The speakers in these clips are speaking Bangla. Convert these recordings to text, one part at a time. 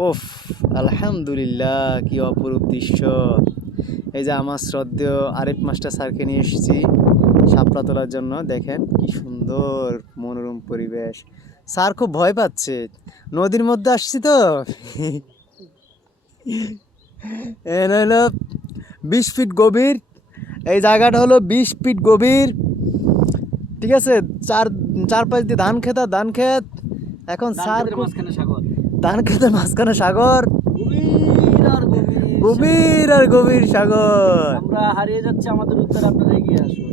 ওফ, আলহামদুলিল্লাহ, কি অপরূপ দৃশ্য! এই যে আমার শ্রদ্ধেয় আরিফ মাস্টার স্যারকে নিয়ে এসেছি শাপলা তোলার জন্য। দেখেন কি সুন্দর মনোরম পরিবেশ। স্যার খুব ভয় পাচ্ছে, নদীর মধ্যে আসছি তো। হলো 20 ফিট গভীর, এই জায়গাটা হলো 20 ফিট গভীর, ঠিক আছে। চার চারপাশ দিয়ে ধান ক্ষেত আর ধান ক্ষেত। এখন স্যার ধান ক্ষেতের মাঝখানে সাগর, গভীর আর গভীর গভীর আর গভীর সাগর। আমরা হারিয়ে যাচ্ছি, আমাদের উত্তর আপনারা এগিয়ে আসুন।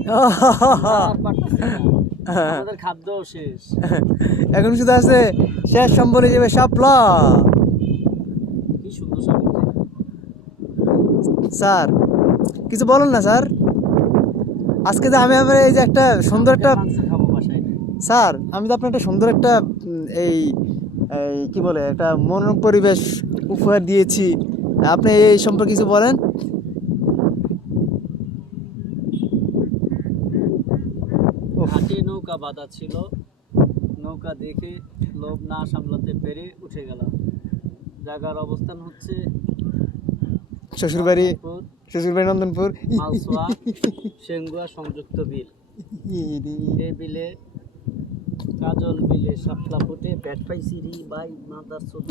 আর পারতেছি না, আমাদের খাদ্য শেষ। এখন শুধু আছে শেষ সম্বল হিসেবে শাপলা। কি সুন্দর সমুদ্র। স্যার কিছু বলুন না স্যার। আজকে যে আমি আমার এই যে একটা সুন্দর একটা, মাংস খাবো বাসায়। স্যার আমি তো আপনার একটা সুন্দর একটা এই এই কি বলে একটা মনোরম পরিবেশ উপহার দিয়েছি, আপনি এই সম্পর্কে কিছু বলেন। ঘাটে নৌকা বাঁধা ছিল, নৌকা দেখে লোভ না সামলাতে পেরে উঠে গেলাম। জায়গার অবস্থান হচ্ছে শ্বশুরবাড়ি, নন্দনপুর, শ্বশুরবাড়ি নন্দনপুর। মালসোয়া সেঙ্গুয়া সংযুক্ত বিল। এই বিলে কাজল বিলে শাপলা ফুটে ব্যাট পাইছি রে ভাই, মাদার চোদ।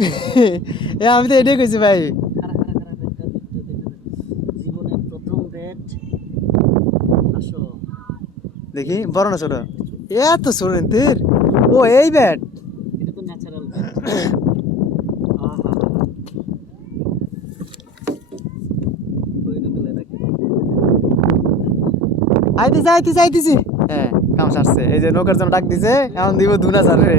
এ আমি তো এটাই কইছি ভাই। খারা খারা খারা ব্যাটটা দেখতে দেখতে জীবনের প্রথম ব্যাট। আসো দেখি বড় না ছোট? এত ছোট তোর? ও এই ব্যাট। এটা তো ন্যাচারাল ব্যাট। আহা ওই রকমের রাখি। আইতেছি আইতেছি আইতেছি। হ্যাঁ কাম সারছে, এই যে নৌকার জন্য ডাক দিছে, এখন দিব দুনা স্যার রে।